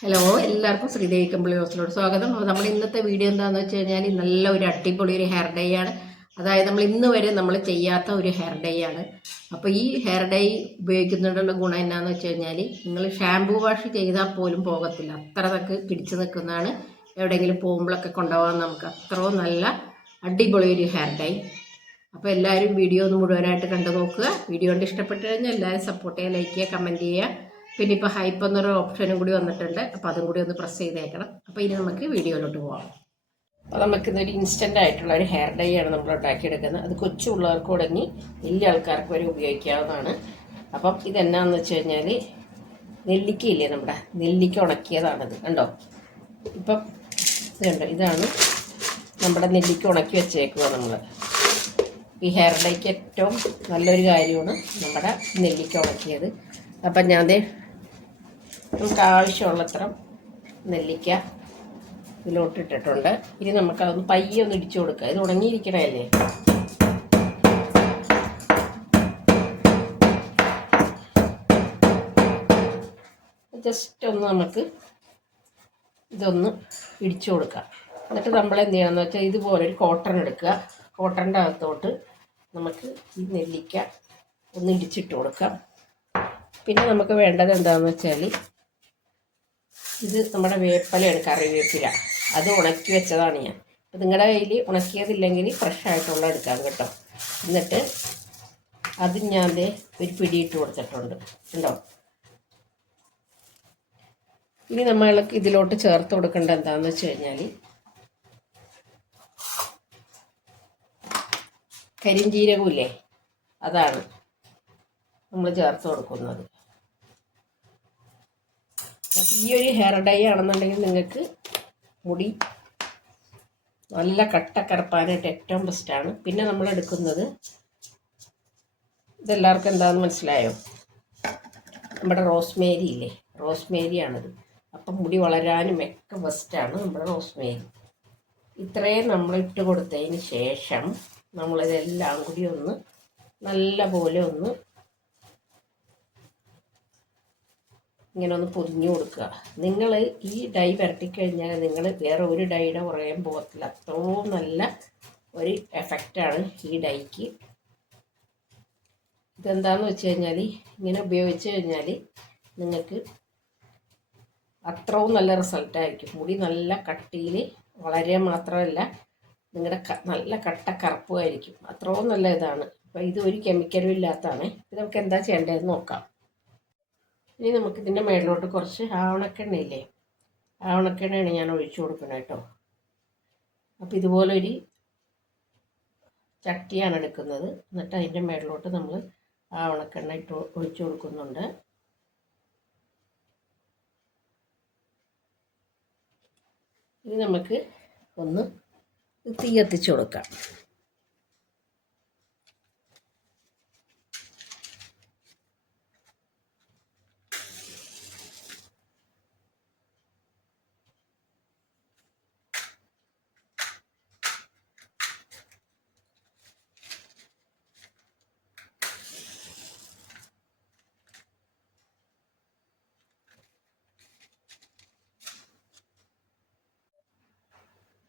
Hello എല്ലാവർക്കും ശ്രീദേവി കമ്പിളി ഹോസ്റ്റലോട് സ്വാഗതം. അപ്പോൾ നമ്മൾ ഇന്നത്തെ വീഡിയോ എന്താണെന്ന് വെച്ച് കഴിഞ്ഞാൽ നല്ല ഒരു അടിപൊളി ഒരു ഹെയർ ഡേ ആണ്. അതായത് നമ്മൾ ഇന്ന് വരെ നമ്മൾ ചെയ്യാത്ത ഒരു ഹെയർ ഡേ ആണ്. അപ്പോൾ ഈ ഹെയർ ഡേ ഉപയോഗിക്കുന്നതിനുള്ള ഗുണം എന്നാന്ന് വെച്ച് കഴിഞ്ഞാൽ നിങ്ങൾ ഷാംപൂ വാഷ് ചെയ്താൽ പോലും പോകത്തില്ല. അത്ര തക്ക് പിടിച്ചു നിൽക്കുന്നതാണ്. എവിടെയെങ്കിലും പോകുമ്പോഴൊക്കെ കൊണ്ടുപോകാൻ നമുക്ക് അത്രയും നല്ല അടിപൊളി ഒരു ഹെയർ ഡേ അപ്പോൾ എല്ലാവരും വീഡിയോ ഒന്ന് മുഴുവനായിട്ട് കണ്ടു നോക്കുക. വീഡിയോ കൊണ്ട് ഇഷ്ടപ്പെട്ടു കഴിഞ്ഞാൽ എല്ലാവരും സപ്പോർട്ട് ചെയ്യുക ലൈക്ക് ചെയ്യുക കമന്റ് ചെയ്യുക. പിന്നെ ഇപ്പോൾ ഹൈപ്പ് എന്നൊരു ഓപ്ഷനും കൂടി വന്നിട്ടുണ്ട്. അപ്പോൾ അതും കൂടി ഒന്ന് പ്രസ് ചെയ്തേക്കണം. അപ്പോൾ ഇനി നമുക്ക് വീഡിയോയിലോട്ട് പോകാം അപ്പോൾ നമുക്കിന്നൊരു ഇൻസ്റ്റന്റ് ആയിട്ടുള്ള ഒരു ഹെയർ ഡൈ ആണ് നമ്മൾ ഉണ്ടാക്കിയെടുക്കുന്നത്. അത് കൊച്ചു പിള്ളേർക്ക് തുടങ്ങി വലിയ ആൾക്കാർക്ക് വരെ ഉപയോഗിക്കാവുന്നതാണ്. അപ്പം ഇതെന്നാന്ന് വെച്ച് കഴിഞ്ഞാൽ നെല്ലിക്കയില്ലേ നമ്മുടെ? നെല്ലിക്ക ഉണക്കിയതാണിത് കണ്ടോ? ഇപ്പം ഇത് കണ്ടോ? ഇതാണ് നമ്മുടെ നെല്ലിക്ക ഉണക്കി വെച്ചേക്കുക നമ്മൾ ഈ ഹെയർ ഡൈക്ക് ഏറ്റവും നല്ലൊരു കാര്യമാണ് നമ്മുടെ നെല്ലിക്ക ഉണക്കിയത്. അപ്പം ഞാൻ നമുക്ക് ആവശ്യമുള്ളത്ര നെല്ലിക്ക ഇതിലോട്ടിട്ടിട്ടുണ്ട്. ഇനി നമുക്കതൊന്ന് പയ്യെ ഒന്ന് ഇടിച്ചു കൊടുക്കുക ഇത് ഉണങ്ങിയിരിക്കണല്ലേ ജസ്റ്റ് ഒന്ന് നമുക്ക് ഇതൊന്ന് ഇടിച്ചു കൊടുക്കാം. എന്നിട്ട് നമ്മൾ എന്ത് ചെയ്യണമെന്ന് വെച്ചാൽ ഇതുപോലെ ഒരു കോട്ടൺ എടുക്കുക. കോട്ടന്റെ അകത്തോട്ട് നമുക്ക് ഈ നെല്ലിക്ക ഒന്ന് ഇടിച്ചിട്ട് കൊടുക്കാം. പിന്നെ നമുക്ക് വേണ്ടത് എന്താണെന്ന് വെച്ചാൽ ഇത് നമ്മുടെ വേപ്പലയാണ് കറിവേപ്പില. അത് ഉണക്കി വെച്ചതാണ് ഞാൻ. അപ്പം നിങ്ങളുടെ കയ്യിൽ ഉണക്കിയതില്ലെങ്കിൽ ഫ്രഷ് ആയിട്ടുള്ള എടുക്കാം കേട്ടോ. എന്നിട്ട് അത് ഞാൻ ഒരു പിടിയിട്ട് കൊടുത്തിട്ടുണ്ട് ഉണ്ടോ ഇനി നമ്മൾക്ക് ഇതിലോട്ട് ചേർത്ത് കൊടുക്കേണ്ട എന്താണെന്ന് വെച്ച് കഴിഞ്ഞാൽ കരിഞ്ചീരകമില്ലേ അതാണ് നമ്മൾ ചേർത്ത് കൊടുക്കുന്നത്. ഈ ഒരു ഹെയർ ഡൈ ആണെന്നുണ്ടെങ്കിൽ നിങ്ങൾക്ക് മുടി നല്ല കട്ട കറുപ്പാനായിട്ട് ഏറ്റവും ബെസ്റ്റാണ് പിന്നെ നമ്മൾ എടുക്കുന്നത് ഇതെല്ലാവർക്കും എന്താണെന്ന് മനസ്സിലായോ? നമ്മുടെ റോസ്മേരി ഇല്ലേ? റോസ്മേരിയാണിത് അപ്പം മുടി വളരാനും ഒക്കെ ബെസ്റ്റാണ് നമ്മുടെ റോസ്മേരി ഇത്രയും നമ്മൾ ഇട്ട് കൊടുത്തതിന് ശേഷം നമ്മളിതെല്ലാം കൂടി ഒന്ന് നല്ല പോലെ ഒന്ന് ഇങ്ങനെ ഒന്ന് പൊതിഞ്ഞു കൊടുക്കുക. നിങ്ങൾ ഈ ഡൈ പുരട്ടിക്കഴിഞ്ഞാൽ നിങ്ങൾ വേറെ ഒരു ഡൈയുടെ പുറകെ പോകത്തില്ല. അത്രയും നല്ല ഒരു എഫക്റ്റാണ് ഈ ഡൈക്ക്. ഇതെന്താന്ന് വെച്ച് കഴിഞ്ഞാൽ ഇങ്ങനെ ഉപയോഗിച്ച് കഴിഞ്ഞാൽ നിങ്ങൾക്ക് അത്രയും നല്ല റിസൾട്ടായിരിക്കും മുടി നല്ല കട്ടിയിൽ വളരെ മാത്രമല്ല നിങ്ങളുടെ നല്ല കട്ട കറുപ്പുമായിരിക്കും അത്രയും നല്ല ഇതാണ്. അപ്പോൾ ഇത് ഒരു കെമിക്കലും ഇല്ലാത്തതാണ്. ഇത് നമുക്ക് എന്താ ചെയ്യേണ്ടതെന്ന് നോക്കാം. ഇനി നമുക്ക് ഇതിന്റെ മേളിലോട്ട് കുറച്ച് ആവണക്കെണ്ണയില്ലേ? ആവണക്കെണ്ണയാണ് ഞാൻ ഒഴിച്ചു കൊടുക്കണം കേട്ടോ. അപ്പോൾ ഇതുപോലൊരു ചട്ടിയാണ് എടുക്കുന്നത്. എന്നിട്ട് അതിന്റെ മേളിലോട്ട് നമ്മൾ ആവണക്കെണ്ണ ഇട്ട് ഒഴിച്ചു കൊടുക്കുന്നുണ്ട്. ഇനി നമുക്ക് ഒന്ന് തീ കത്തിച്ചു കൊടുക്കാം.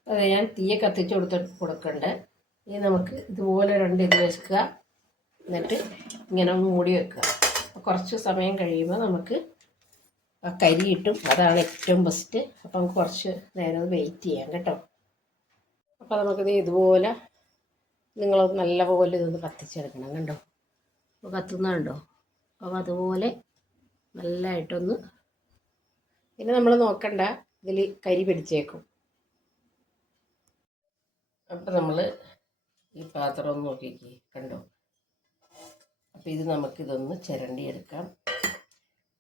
അത് ഞാൻ തീയെ കത്തിച്ച് കൊടുത്ത് കൊടുക്കണ്ട്. ഇനി നമുക്ക് ഇതുപോലെ രണ്ട് ഇത് വെക്കുക. എന്നിട്ട് ഇങ്ങനെ മൂടി വെക്കുക. കുറച്ച് സമയം കഴിയുമ്പോൾ നമുക്ക് ആ കരി കിട്ടും. അതാണ് ഏറ്റവും ബെസ്റ്റ് അപ്പം നമുക്ക് കുറച്ച് നേരം വെയിറ്റ് ചെയ്യാം കേട്ടോ. അപ്പോൾ നമുക്കിത് ഇതുപോലെ നിങ്ങൾ നല്ലപോലെ ഇതൊന്ന് കത്തിച്ചെടുക്കണം കണ്ടോ? അപ്പോൾ കത്തുന്നുണ്ടോ അപ്പോൾ അതുപോലെ നല്ലതായിട്ടൊന്ന് പിന്നെ നമ്മൾ നോക്കണ്ട. ഇതിൽ കരി പിടിച്ചേക്കും. അപ്പം നമ്മൾ ഈ പാത്രം ഒന്ന് നോക്കിക്കേ കണ്ടോ? അപ്പം ഇത് നമുക്കിതൊന്ന് ചിരണ്ടി എടുക്കാം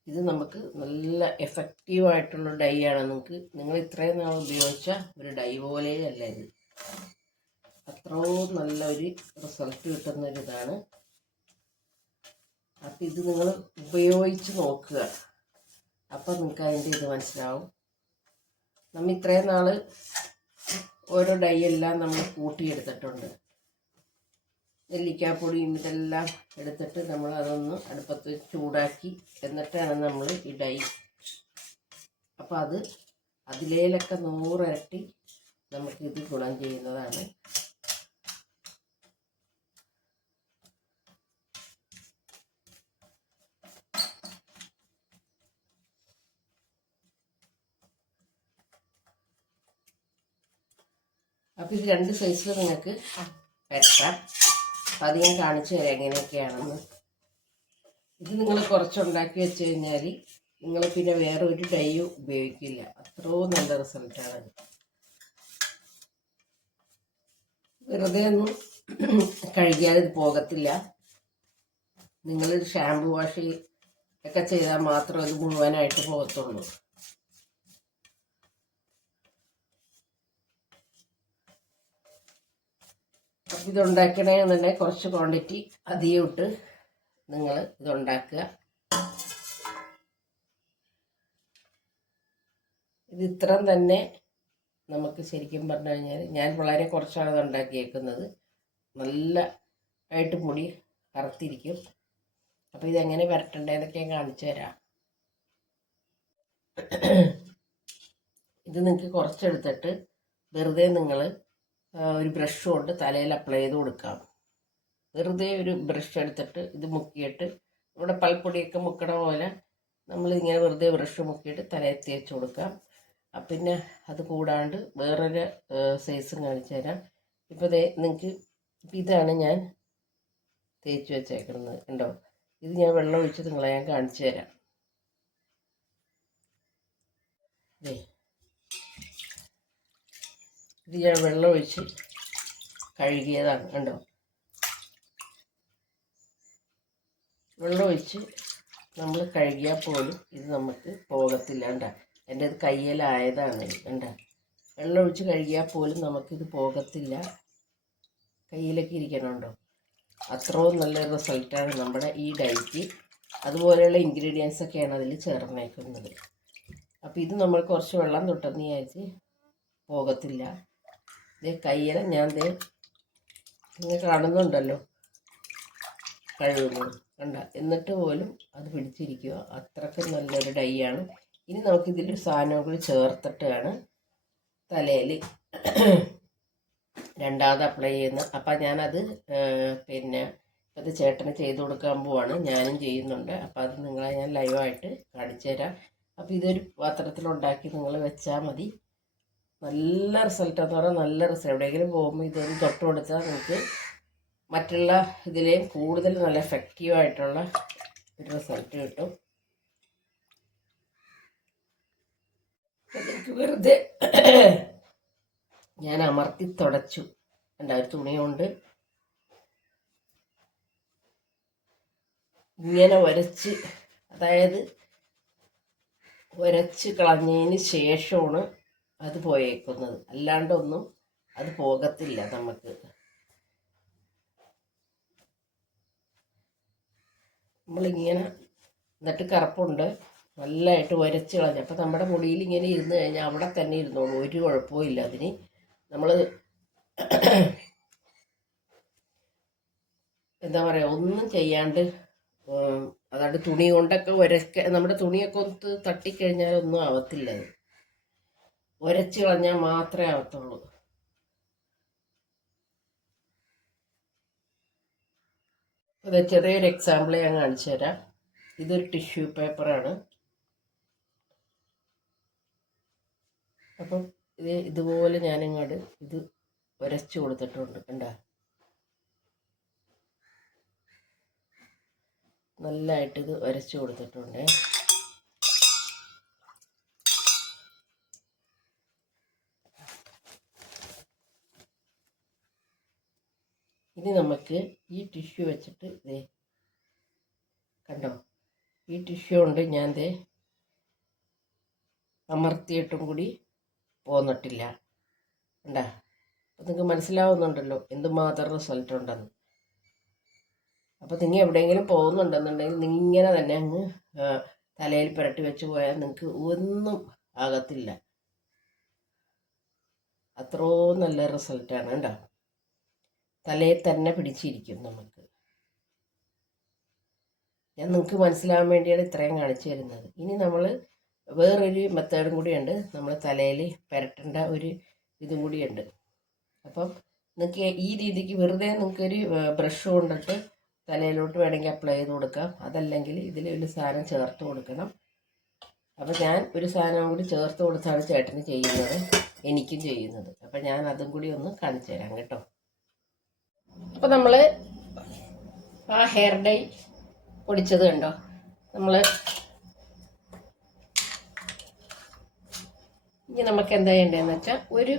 ഇത് നമുക്ക് നല്ല എഫക്റ്റീവായിട്ടുള്ള ഡൈ ആണ്. നിങ്ങൾക്ക് നിങ്ങൾ ഇത്രയും നാൾ ഉപയോഗിച്ച ഒരു ഡൈ പോലെ അല്ല ഇത്. അത്രയും നല്ല ഒരു റിസൾട്ട് കിട്ടുന്ന ഒരു ഇതാണ് അപ്പം ഇത് നിങ്ങൾ ഉപയോഗിച്ച് നോക്കുക. അപ്പം നിങ്ങൾക്ക് അതിന്റെ ഇത് മനസ്സിലാവും. നമ്മൾ ഇത്രയും നാൾ ഓരോ ഡൈ എല്ലാം നമ്മൾ കൂട്ടിയെടുത്തിട്ടുണ്ട്. നെല്ലിക്കാപ്പൊടിയും ഇതെല്ലാം എടുത്തിട്ട് നമ്മൾ അതൊന്ന് അടുപ്പത്ത് ചൂടാക്കി എന്നിട്ടാണ് നമ്മൾ ഈ ഡൈ. അപ്പോൾ അത് അതിലേലൊക്കെ നൂറിരട്ടി നമുക്കിത് ഗുണം ചെയ്യുന്നതാണ്. അപ്പോൾ ഇത് രണ്ട് സൈസിൽ നിങ്ങൾക്ക് വരക്കാം അപ്പം അത് ഞാൻ കാണിച്ചു തരാം എങ്ങനെയൊക്കെയാണെന്ന്. ഇത് നിങ്ങൾ കുറച്ചുണ്ടാക്കി വെച്ച് കഴിഞ്ഞാൽ നിങ്ങൾ പിന്നെ വേറെ ഒരു ഡൈയും ഉപയോഗിക്കില്ല. അത്രയും നല്ല റിസൾട്ടാണ് വെറുതെ ഒന്നും കഴുകിയാൽ ഇത് പോകത്തില്ല. നിങ്ങൾ ഷാമ്പു വാഷ് ഒക്കെ ചെയ്താൽ മാത്രമേ ഇത് മുഴുവനായിട്ട് പോകത്തുള്ളൂ. അപ്പം ഇതുണ്ടാക്കണമെന്നുണ്ടെങ്കിൽ കുറച്ച് ക്വാണ്ടിറ്റി അധികം ഇട്ട് നിങ്ങൾ ഇതുണ്ടാക്കുക. ഇത് ഇത്രയും തന്നെ നമുക്ക് ശരിക്കും പറഞ്ഞു കഴിഞ്ഞാൽ ഞാൻ വളരെ കുറച്ചാണ് ഇത് ഉണ്ടാക്കിയേക്കുന്നത് നല്ല ആയിട്ട് മുടി കറുത്തിരിക്കും അപ്പോൾ ഇതെങ്ങനെ വരട്ടണ്ടേന്നൊക്കെ ഞാൻ കാണിച്ചു തരാം. ഇത് നിങ്ങൾക്ക് കുറച്ചെടുത്തിട്ട് വെറുതെ നിങ്ങൾ ഒരു ബ്രഷ് ഉണ്ട് തലയിൽ അപ്ലൈ ചെയ്ത് കൊടുക്കാം. വെറുതെ ഒരു ബ്രഷ് എടുത്തിട്ട് ഇത് മുക്കിയിട്ട് നമ്മുടെ പൽപ്പൊടിയൊക്കെ മുക്കണ പോലെ നമ്മളിങ്ങനെ വെറുതെ ബ്രഷ് മുക്കിയിട്ട് തലയിൽ തേച്ച് കൊടുക്കാം. പിന്നെ അത് കൂടാണ്ട് വേറൊരു സൈസും കാണിച്ചു തരാം. ഇപ്പോൾ നിങ്ങൾക്ക് ഇതാണ് ഞാൻ തേച്ച് വെച്ചേക്കുന്നത് ഉണ്ടോ ഇത് ഞാൻ വെള്ളം ഒഴിച്ച് നിങ്ങളെ ഞാൻ കാണിച്ചു തരാം. ദേ ഇത് ഞാൻ വെള്ളം ഒഴിച്ച് കഴുകിയതാണ് കണ്ടോ? വെള്ളം ഒഴിച്ച് നമ്മൾ കഴുകിയാൽ പോലും ഇത് നമുക്ക് പോകത്തില്ല കണ്ട? എന്റെ ഇത് കയ്യിലായതാണ് കണ്ട? വെള്ളം ഒഴിച്ച് കഴുകിയാൽ പോലും നമുക്കിത് പോകത്തില്ല. കയ്യിലൊക്കെ ഇരിക്കണുണ്ടോ അത്രയും നല്ല റിസൾട്ടാണ് നമ്മുടെ ഈ ഡൈക്ക് അതുപോലെയുള്ള ഇൻഗ്രീഡിയൻസ് ഒക്കെയാണ് അതിൽ ചേർന്നേക്കുന്നത്. അപ്പോൾ ഇത് നമ്മൾ കുറച്ച് വെള്ളം തൊട്ടെന്ന് വിചാരിച്ച് പോകത്തില്ല. ഇത് കയ്യില ഞാൻ ദേ ഇങ്ങനെ കാണുന്നുണ്ടല്ലോ. കഴുകുന്നത്. കണ്ട എന്നിട്ട് പോലും അത് പിടിച്ചിരിക്കുക. അത്രയ്ക്ക് നല്ലൊരു ഡൈ ആണ്. ഇനി നമുക്കിതിലൊരു സാധനം കൂടി ചേർത്തിട്ടാണ് തലയിൽ രണ്ടാമത് അപ്ലൈ ചെയ്യുന്നത്. അപ്പം ഞാനത് പിന്നെ അത് ചേട്ടന് ചെയ്ത് കൊടുക്കാൻ പോവാണ്. ഞാനും ചെയ്യുന്നുണ്ട്. അപ്പം അത് നിങ്ങളെ ഞാൻ ലൈവായിട്ട് കാണിച്ചു തരാം അപ്പം ഇതൊരു പാത്രത്തിലുണ്ടാക്കി നിങ്ങൾ വെച്ചാൽ മതി. നല്ല റിസൾട്ട് എന്ന് പറഞ്ഞാൽ നല്ല റിസൾട്ട് എവിടെയെങ്കിലും പോകുമ്പോൾ ഇതൊന്ന് തൊട്ട് കൊടുത്താൽ നിങ്ങൾക്ക് മറ്റുള്ള ഇതിലേയും കൂടുതൽ നല്ല എഫക്റ്റീവ് ആയിട്ടുള്ള ഒരു റിസൾട്ട് കിട്ടും. എനിക്ക് വെറുതെ ഞാൻ അമർത്തി തുടച്ചു. എന്റെ ഒരു തുണി ഇങ്ങനെ ഉരച്ച് അതായത് ഉരച്ച് കളഞ്ഞതിന് ശേഷമാണ് അത് പോയേക്കുന്നത്. അല്ലാണ്ടൊന്നും അത് പോകത്തില്ല നമുക്ക്. നമ്മളിങ്ങനെ എന്നിട്ട് കറുപ്പുണ്ട്. നല്ലതായിട്ട് ഉരച്ച് കളഞ്ഞു. അപ്പം നമ്മുടെ മുടിയിൽ ഇങ്ങനെ ഇരുന്ന് കഴിഞ്ഞാൽ അവിടെ തന്നെ ഇരുന്നോളൂ. ഒരു കുഴപ്പവും ഇല്ല അതിന്. നമ്മൾ എന്താ പറയുക ഒന്നും ചെയ്യാണ്ട് അതായത് തുണി കൊണ്ടൊക്കെ ഉരക്ക നമ്മുടെ തുണിയൊക്കെ ഒന്ന് തട്ടിക്കഴിഞ്ഞാൽ ഒന്നും ആവത്തില്ല അത്. ഉരച്ച് കളഞ്ഞാൽ മാത്രമേ ആവത്തുള്ളൂ. അത് ചെറിയൊരു എക്സാമ്പിൾ ഞാൻ കാണിച്ചു തരാം. ഇതൊരു ടിഷ്യൂ പേപ്പറാണ് അപ്പം ഇത് ഇതുപോലെ ഞാനിങ്ങോട്ട് ഇത് ഉരച്ചു കൊടുത്തിട്ടുണ്ട് കണ്ട? നല്ലതായിട്ട് ഇത് ഉരച്ചു കൊടുത്തിട്ടുണ്ട്. ഇനി നമുക്ക് ഈ ടിഷ്യൂ വെച്ചിട്ട് ഇതേ കണ്ടോ? ഈ ടിഷ്യൂ കൊണ്ട് ഞാൻ ദേ അമർത്തിയിട്ടും കൂടി പോന്നിട്ടില്ല. കണ്ടാ? അപ്പം നിങ്ങൾക്ക് മനസ്സിലാവുന്നുണ്ടല്ലോ എന്തുമാത്രം റിസൾട്ട് ഉണ്ടെന്ന്. അപ്പോൾ നിങ്ങൾ എവിടെയെങ്കിലും പോകുന്നുണ്ടെന്നുണ്ടെങ്കിൽ നിങ്ങൾ ഇങ്ങനെ തന്നെ അങ്ങ് തലയിൽ പുരട്ടി വെച്ച് പോയാൽ നിങ്ങൾക്ക് ഒന്നും ആകത്തില്ല. അത്രോ നല്ല റിസൾട്ടാണ് കേട്ടോ തലയിൽ തന്നെ പിടിച്ചിരിക്കും നമുക്ക്. ഞാൻ നിങ്ങൾക്ക് മനസ്സിലാവാൻ വേണ്ടിയാണ് ഇത്രയും കാണിച്ചു തരുന്നത്. ഇനി നമ്മൾ വേറൊരു മെത്തേഡും കൂടിയുണ്ട്. നമ്മൾ തലയിൽ പുരട്ടേണ്ട ഒരു ഇതും കൂടിയുണ്ട്. അപ്പം നിങ്ങൾക്ക് ഈ രീതിക്ക് വെറുതെ നിങ്ങൾക്കൊരു ബ്രഷ് കൊണ്ടിട്ട് തലയിലോട്ട് വേണമെങ്കിൽ അപ്ലൈ ചെയ്ത് കൊടുക്കാം. അതല്ലെങ്കിൽ ഇതിൽ ഒരു സാധനം ചേർത്ത് കൊടുക്കണം. അപ്പം ഞാൻ ഒരു സാധനം കൂടി ചേർത്ത് കൊടുത്താണ് ചേട്ടന് ചെയ്യുന്നത്. എനിക്കും ചെയ്യുന്നത്. അപ്പം ഞാൻ അതും കൂടി ഒന്ന് കാണിച്ചു തരാം കേട്ടോ. അപ്പം നമ്മൾ ആ ഹെയർ ഡൈ പൊടിച്ചത് കണ്ടോ? നമ്മൾ ഇനി നമുക്ക് എന്താ ചെയ്യേണ്ടതെന്ന് വെച്ചാൽ ഒരു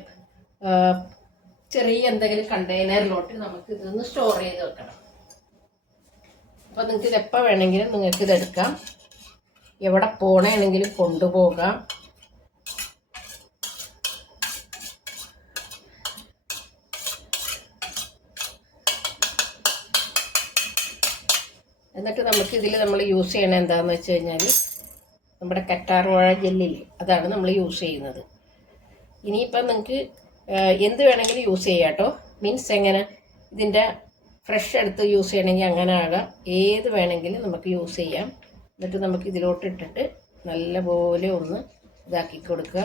ചെറിയ എന്തെങ്കിലും കണ്ടെയ്നറിലോട്ട് നമുക്ക് ഇതൊന്ന് സ്റ്റോർ ചെയ്ത് വെക്കണം. അപ്പോൾ നിങ്ങൾക്ക് ഇത് എപ്പോൾ വേണമെങ്കിലും നിങ്ങൾക്ക് ഇതെടുക്കാം എവിടെ പോകണമെങ്കിലും കൊണ്ടുപോകാം. എന്നിട്ട് നമുക്ക് ഇതിൽ നമ്മൾ യൂസ് ചെയ്യണത് എന്താണെന്ന് വെച്ച് കഴിഞ്ഞാൽ നമ്മുടെ കറ്റാർവാഴ ജെല്ലില്ലേ അതാണ് നമ്മൾ യൂസ് ചെയ്യുന്നത്. ഇനിയിപ്പം നിങ്ങൾക്ക് എന്ത് വേണമെങ്കിലും യൂസ് ചെയ്യാം കേട്ടോ മീൻസ് എങ്ങനെ? ഇതിന്റെ ഫ്രഷ് എടുത്ത് യൂസ് ചെയ്യണമെങ്കിൽ അങ്ങനെ ആകാം. ഏത് വേണമെങ്കിലും നമുക്ക് യൂസ് ചെയ്യാം. എന്നിട്ട് നമുക്ക് ഇതിലോട്ട് ഇട്ടിട്ട് നല്ലപോലെ ഒന്ന് ഇതാക്കി കൊടുക്കുക.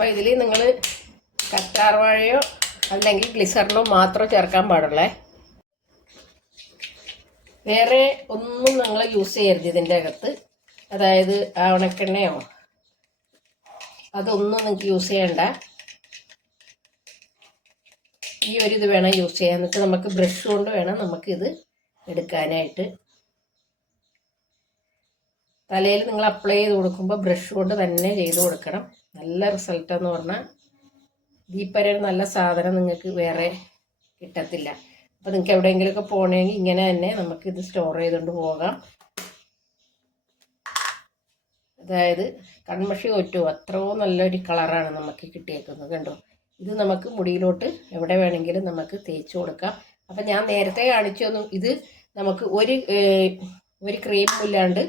അപ്പോൾ ഇതിൽ നിങ്ങൾ കറ്റാർവാഴയോ അല്ലെങ്കിൽ ഗ്ലിസറിനോ മാത്രം ചേർക്കാൻ പാടുള്ളേ? വേറെ ഒന്നും നിങ്ങൾ യൂസ് ചെയ്യരുത് ഇതിന്റെ അകത്ത്. അതായത് ആ ഉണക്കെണ്ണയോ? അതൊന്നും നിങ്ങൾക്ക് യൂസ് ചെയ്യണ്ട. ഈ ഒരു ഇത് വേണം യൂസ് ചെയ്യാൻ. എന്നിട്ട് നമുക്ക് ബ്രഷ് കൊണ്ട് വേണം നമുക്കിത് എടുക്കാനായിട്ട്. തലയിൽ നിങ്ങൾ അപ്ലൈ ചെയ്ത് കൊടുക്കുമ്പോൾ ബ്രഷ് കൊണ്ട് തന്നെ ചെയ്ത് കൊടുക്കണം. നല്ല റിസൾട്ട് എന്ന് പറഞ്ഞാൽ ദീപര നല്ല സാധനം നിങ്ങൾക്ക് വേറെ കിട്ടത്തില്ല. അപ്പോൾ നിങ്ങൾക്ക് എവിടെയെങ്കിലുമൊക്കെ പോകണമെങ്കിൽ ഇങ്ങനെ തന്നെ നമുക്ക് ഇത് സ്റ്റോർ ചെയ്തുകൊണ്ട് പോകാം. അതായത് കൺമഷി ഒറ്റോ അത്രയോ നല്ലൊരു കളറാണ് നമുക്ക് കിട്ടിയേക്കുന്നത് കണ്ടോ? ഇത് നമുക്ക് മുടിയിലോട്ട് എവിടെ വേണമെങ്കിലും നമുക്ക് തേച്ച് കൊടുക്കാം. അപ്പം ഞാൻ നേരത്തെ കാണിച്ചു തന്നു ഇത് നമുക്ക് ഒരു ഒരു ക്രീമും ഇല്ലാണ്ട്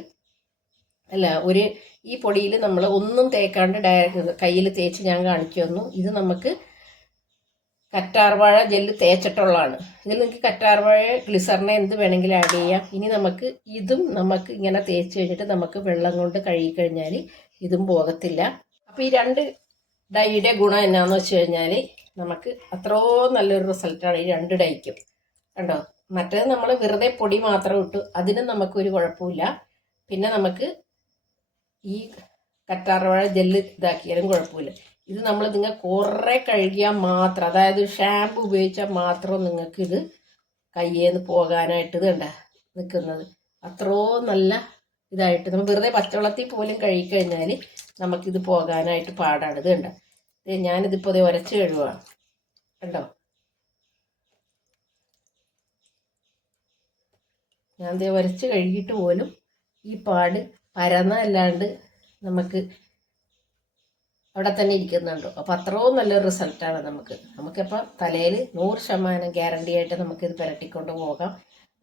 അല്ല ഒരു ഈ പൊടിയിൽ നമ്മൾ ഒന്നും തേക്കാണ്ട് ഡയറക്റ്റ് കയ്യിൽ തേച്ച് ഞാൻ കാണിക്കുന്നു ഇത് നമുക്ക് കറ്റാർവാഴ ജെല്ല് തേച്ചിട്ടുള്ളതാണ്. ഇതിൽ നിങ്ങൾക്ക് കറ്റാർവാഴ ഗ്ലിസറിനെ എന്ത് വേണമെങ്കിലും ആഡ് ചെയ്യാം. ഇനി നമുക്ക് ഇതും നമുക്ക് ഇങ്ങനെ തേച്ച് കഴിഞ്ഞിട്ട് നമുക്ക് വെള്ളം കൊണ്ട് കഴുകി കഴിഞ്ഞാൽ ഇതും പോകത്തില്ല. അപ്പോൾ ഈ രണ്ട് ഡൈയുടെ ഗുണം എന്നാന്ന് വെച്ച് കഴിഞ്ഞാൽ നമുക്ക് അത്രയോ നല്ലൊരു റിസൾട്ടാണ് ഈ രണ്ട് ഡൈക്കും. കണ്ടോ? മറ്റേത് നമ്മൾ വെറുതെ പൊടി മാത്രം ഇട്ടു അതിനും നമുക്കൊരു കുഴപ്പമില്ല. പിന്നെ നമുക്ക് ഈ കറ്റാർവാഴ ജെല്ല് ഇതാക്കിയാലും കുഴപ്പമില്ല. ഇത് നമ്മൾ നിങ്ങൾ കുറേ കഴുകിയാൽ മാത്രം അതായത് ഷാമ്പു ഉപയോഗിച്ചാൽ മാത്രം നിങ്ങൾക്ക് ഇത് കയ്യേന്ന് പോകാനായിട്ട് ഇത് കണ്ട നിൽക്കുന്നത് അത്രോ നല്ല ഇതായിട്ട് നമ്മൾ വെറുതെ പച്ചവെള്ളത്തിൽ പോലും കഴുകിക്കഴിഞ്ഞാൽ നമുക്കിത് പോകാനായിട്ട് പാടാണ്. ഇത് കണ്ട. ദേ ഞാനിതിപ്പോൾ അതേ ഉരച്ച് കഴുകുകയാണ് കണ്ടോ? ഞാൻ ദേ ഉരച്ച് കഴുകിയിട്ട് പോലും ഈ പാട് പരന്നല്ലാണ്ട് നമുക്ക് അവിടെ തന്നെ ഇരിക്കുന്നുണ്ട്. അപ്പോൾ അത്രയും നല്ലൊരു റിസൾട്ടാണ് നമുക്ക്. നമുക്കിപ്പോൾ തലയിൽ നൂറ് ശതമാനം ഗ്യാരണ്ടി ആയിട്ട് നമുക്കിത് പുരട്ടിക്കൊണ്ട് പോകാം.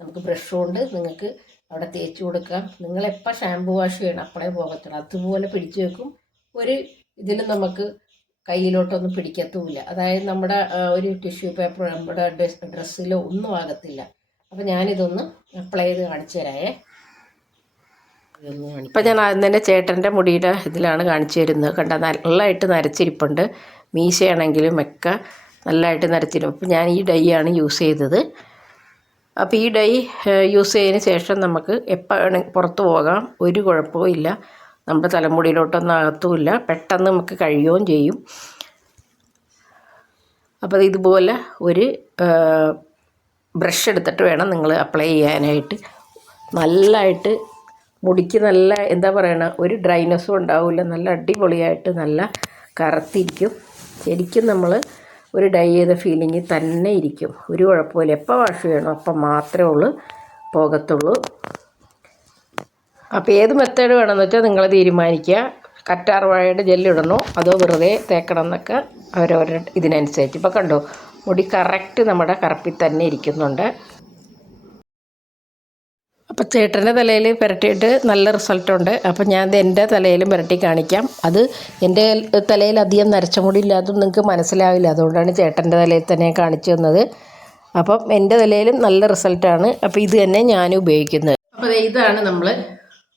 നമുക്ക് ബ്രഷ് കൊണ്ട് നിങ്ങൾക്ക് അവിടെ തേച്ച് കൊടുക്കാം. നിങ്ങളെപ്പോൾ ഷാമ്പു വാഷ് ചെയ്യണം അപ്പോഴേ പോകത്തുള്ളൂ. അതുപോലെ പിടിച്ചു വെക്കും. ഒരു ഇതിലും നമുക്ക് കയ്യിലോട്ടൊന്നും പിടിക്കത്തുമില്ല അതായത് നമ്മുടെ ഒരു ടിഷ്യൂ പേപ്പർ നമ്മുടെ ഡ്രസ്സിലോ ഒന്നും ആകത്തില്ല. അപ്പോൾ ഞാനിതൊന്ന് അപ്ലൈ ചെയ്ത് കാണിച്ചു തരാമേ. ഇപ്പം ഞാൻ ആദ്യം തന്നെ ചേട്ടന്റെ മുടിയുടെ ഇതിലാണ് കാണിച്ചു തരുന്നത്. കണ്ട? നല്ലതായിട്ട് നരച്ചിരിപ്പുണ്ട്. മീശയാണെങ്കിലും ഒക്കെ നല്ലതായിട്ട് നരച്ചിരും അപ്പം ഞാൻ ഈ ഡൈ ആണ് യൂസ് ചെയ്തത്. അപ്പോൾ ഈ ഡൈ യൂസ് ചെയ്തതിന് ശേഷം നമുക്ക് എപ്പോൾ വേണമെങ്കിൽ പുറത്ത് പോകാം? ഒരു കുഴപ്പവും ഇല്ല. നമ്മുടെ തലമുടിയിലോട്ടൊന്നും അകത്തുമില്ല പെട്ടെന്ന് നമുക്ക് കഴിയുകയും ചെയ്യും. അപ്പോൾ ഇതുപോലെ ഒരു ബ്രഷ് എടുത്തിട്ട് വേണം നിങ്ങൾ അപ്ലൈ ചെയ്യാനായിട്ട്. നല്ലതായിട്ട് മുടിക്ക് നല്ല എന്താ പറയണ ഒരു ഡ്രൈനെസ്സും ഉണ്ടാവില്ല നല്ല അടിപൊളിയായിട്ട് നല്ല കറുത്തിരിക്കും. ശരിക്കും നമ്മൾ ഒരു ഡൈ ചെയ്ത ഫീലിംഗ് തന്നെ ഇരിക്കും. ഒരു കുഴപ്പമില്ല എപ്പോൾ വാഷ് ചെയ്യണോ അപ്പം മാത്രമേ ഉള്ളൂ പോകത്തുള്ളൂ. അപ്പോൾ ഏത് മെത്തേഡ് വേണമെന്ന് വെച്ചാൽ നിങ്ങൾ തീരുമാനിക്കുക കറ്റാർ വാഴയുടെ ജെല്ലിടണോ അതോ വെറുതെ തേക്കണം എന്നൊക്കെ അവരവരുടെ ഇതിനനുസരിച്ച്. ഇപ്പോൾ കണ്ടോ മുടി കറക്റ്റ് നമ്മുടെ കറുപ്പിൽ തന്നെ ഇരിക്കുന്നുണ്ട്. അപ്പോൾ ചേട്ടന്റെ തലയിൽ പുരട്ടിയിട്ട് നല്ല റിസൾട്ടുണ്ട് അപ്പം ഞാൻ എന്റെ തലയിലും പുരട്ടി കാണിക്കാം. അത് എന്റെ തലയിൽ അധികം നരച്ച മുടി ഇല്ലാത്തതും നിങ്ങൾക്ക് മനസ്സിലാവില്ല. അതുകൊണ്ടാണ് ചേട്ടന്റെ തലയിൽ തന്നെ കാണിച്ചു തന്നത്. അപ്പം എന്റെ തലയിലും നല്ല റിസൾട്ടാണ് അപ്പോൾ ഇത് തന്നെ ഞാൻ ഉപയോഗിക്കുന്നത്. അപ്പോൾ ഇതാണ് നമ്മൾ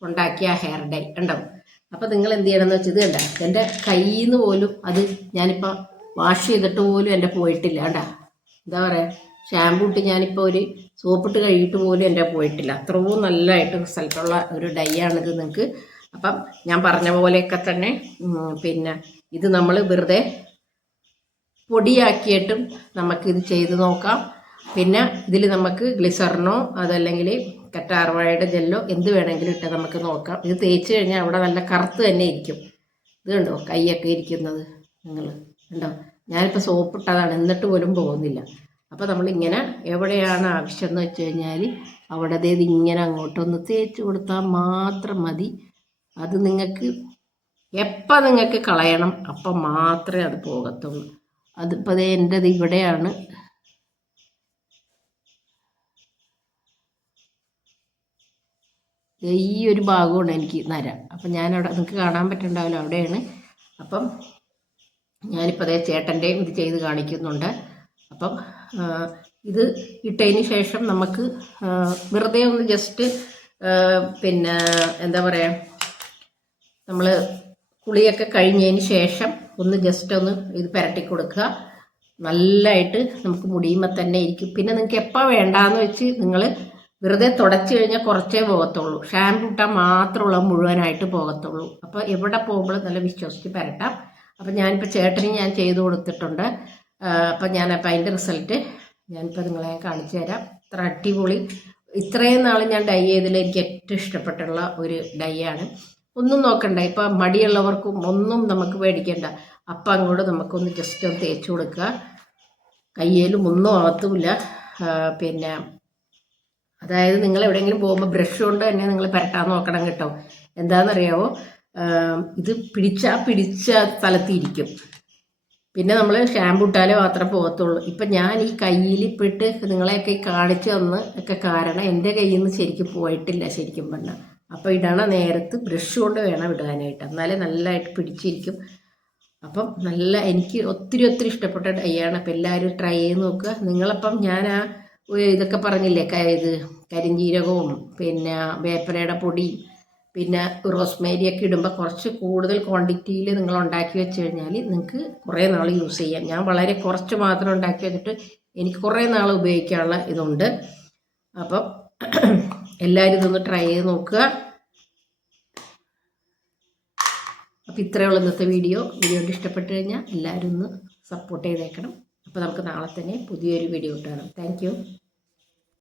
ഉണ്ടാക്കിയ ഹെയർ ഡൈ ഉണ്ടാവും അപ്പോൾ നിങ്ങൾ എന്ത് ചെയ്യണമെന്ന് വെച്ചത് കണ്ട എന്റെ കയ്യിൽ നിന്ന് പോലും അത് ഞാനിപ്പോൾ വാഷ് ചെയ്തിട്ട് പോലും എന്റെ പോയിട്ടില്ല കണ്ടാ. എന്താ പറയുക ഷാമ്പു ഇട്ട് ഞാനിപ്പോൾ ഒരു സോപ്പിട്ട് കഴുകിയിട്ട് പോലും എന്റെ പോയിട്ടില്ല. അത്രയും നല്ലതായിട്ട് റിസൾട്ടുള്ള ഒരു ഡൈ ആണിത് നിങ്ങൾക്ക്. അപ്പം ഞാൻ പറഞ്ഞ പോലെയൊക്കെ തന്നെ പിന്നെ ഇത് നമ്മൾ വെറുതെ പൊടിയാക്കിയിട്ടും നമുക്കിത് ചെയ്ത് നോക്കാം. പിന്നെ ഇതിൽ നമുക്ക് ഗ്ലിസറിനോ അതല്ലെങ്കിൽ കറ്റാർവാഴയുടെ ജെല്ലോ എന്ത് വേണമെങ്കിലും ഇട്ട് നമുക്ക് നോക്കാം. ഇത് തേച്ച് കഴിഞ്ഞാൽ അവിടെ നല്ല കറുത്ത് തന്നെ ഇരിക്കും. ഇത് കണ്ടോ കൈയൊക്കെ ഇരിക്കുന്നത് നിങ്ങൾ? കണ്ടോ? ഞാനിപ്പോൾ സോപ്പ് ഇട്ടതാണ്. എന്നിട്ട് പോലും പോകുന്നില്ല. അപ്പോൾ നമ്മളിങ്ങനെ എവിടെയാണ് ആവശ്യം എന്ന് വെച്ച് കഴിഞ്ഞാൽ അവിടെ ഇങ്ങനെ അങ്ങോട്ടൊന്ന് തേച്ച് കൊടുത്താൽ മാത്രം മതി. അത് നിങ്ങൾക്ക് എപ്പോൾ നിങ്ങൾക്ക് കളയണം അപ്പം മാത്രമേ അത് പോകത്തുള്ളൂ. അതിപ്പോൾ ദേ എന്റെത് ഇവിടെയാണ്. ഈ ഒരു ഭാഗമാണ് എനിക്ക് നര. അപ്പം ഞാനവിടെ നിങ്ങൾക്ക് കാണാൻ പറ്റുന്നുണ്ടാവില്ല അവിടെയാണ്. അപ്പം ഞാനിപ്പോൾ അതേ ചേട്ടന്റെയും ഇത് ചെയ്ത് കാണിക്കുന്നുണ്ട്. അപ്പം ഇത് ഇട്ടതിന് ശേഷം നമുക്ക് വെറുതെ ഒന്ന് ജസ്റ്റ് പിന്നെ എന്താ പറയുക നമ്മൾ കുളിയൊക്കെ കഴിഞ്ഞതിന് ശേഷം ഒന്ന് ജസ്റ്റ് ഒന്ന് ഇത് പുരട്ടി കൊടുക്കുക. നല്ലതായിട്ട് നമുക്ക് മുടിയുമ്പോൾ തന്നെ ഇരിക്കും. പിന്നെ നിങ്ങൾക്ക് എപ്പോൾ വേണ്ടാന്ന് വെച്ച് നിങ്ങൾ വെറുതെ തുടച്ച് കഴിഞ്ഞാൽ കുറച്ചേ പോകത്തുള്ളൂ. ഷാമ്പു ഇട്ടാൽ മാത്രമുള്ള മുഴുവനായിട്ട് പോകത്തുള്ളൂ. അപ്പോൾ എവിടെ പോകുമ്പോഴും നല്ല വിശ്വസിച്ച് പുരട്ടാം. അപ്പം ഞാനിപ്പോൾ ചേട്ടന് ഞാൻ ചെയ്തു കൊടുത്തിട്ടുണ്ട്. അപ്പം ഞാനപ്പോൾ അതിന്റെ റിസൾട്ട് ഞാനിപ്പോൾ നിങ്ങളെ കാണിച്ചു തരാം. ഇത്ര അടിപൊളി. ഇത്രയും നാൾ ഞാൻ ഡൈ ചെയ്തതിൽ എനിക്ക് ഏറ്റവും ഇഷ്ടപ്പെട്ടുള്ള ഒരു ഡൈ ആണ്. ഒന്നും നോക്കണ്ട. ഇപ്പം മടിയുള്ളവർക്കും ഒന്നും നമുക്ക് പേടിക്കണ്ട. അപ്പം അങ്ങോട്ട് നമുക്കൊന്ന് ജസ്റ്റ് ഒന്ന് തേച്ച് കൊടുക്കുക. കയ്യിലും ഒന്നും ആവത്തുമില്ല പിന്നെ അതായത് നിങ്ങൾ എവിടെയെങ്കിലും പോകുമ്പോൾ ബ്രഷ് കൊണ്ട് തന്നെ നിങ്ങൾ പുരട്ടാൻ നോക്കണം കേട്ടോ. എന്താണെന്നറിയാവോ? ഇത് പിടിച്ചാൽ പിടിച്ച സ്ഥലത്തിരിക്കും പിന്നെ നമ്മൾ ഷാമ്പു ഇട്ടാലേ മാത്രമേ പോകത്തുള്ളൂ. ഇപ്പം ഞാൻ ഈ കയ്യിൽ ഇപ്പിട്ട് നിങ്ങളെയൊക്കെ കാണിച്ചു തന്ന് ഒക്കെ കാരണം എന്റെ കയ്യിൽ നിന്ന് ശരിക്കും പോയിട്ടില്ല ശരിക്കും പറഞ്ഞാൽ അപ്പോൾ ഇടണ നേരത്ത് ബ്രഷ് കൊണ്ട് വേണം ഇടാനായിട്ട്. എന്നാലേ നല്ലതായിട്ട് പിടിച്ചിരിക്കും. അപ്പം നല്ല എനിക്ക് ഒത്തിരി ഒത്തിരി ഇഷ്ടപ്പെട്ട ഡൈയാണ്. അപ്പം എല്ലാവരും ട്രൈ ചെയ്ത് നോക്കുക. നിങ്ങളപ്പം ഞാൻ ആ ഇതൊക്കെ പറഞ്ഞില്ലേ ഇത് കരിഞ്ജീരകവും പിന്നെ വേപ്പനയുടെ പൊടി പിന്നെ റോസ്മേരി ഒക്കെ ഇടുമ്പോൾ കുറച്ച് കൂടുതൽ ക്വാണ്ടിറ്റിയിൽ നിങ്ങൾ ഉണ്ടാക്കി വെച്ച് കഴിഞ്ഞാൽ നിങ്ങൾക്ക് കുറേ നാൾ യൂസ് ചെയ്യാം. ഞാൻ വളരെ കുറച്ച് മാത്രം ഉണ്ടാക്കി വെച്ചിട്ട് എനിക്ക് കുറേ നാൾ ഉപയോഗിക്കാനുള്ള ഇതുണ്ട്. അപ്പം എല്ലാവരും ഇതൊന്ന് ട്രൈ ചെയ്ത് നോക്കുക. അപ്പോൾ ഇത്രയേ ഉള്ളൂ ഇന്നത്തെ വീഡിയോ. വീഡിയോ ഇഷ്ടപ്പെട്ട് കഴിഞ്ഞാൽ എല്ലാവരും ഒന്ന് സപ്പോർട്ട് ചെയ്തേക്കണം. അപ്പോൾ നമുക്ക് നാളെ തന്നെ പുതിയൊരു വീഡിയോ ഇട്ടാണ് താങ്ക്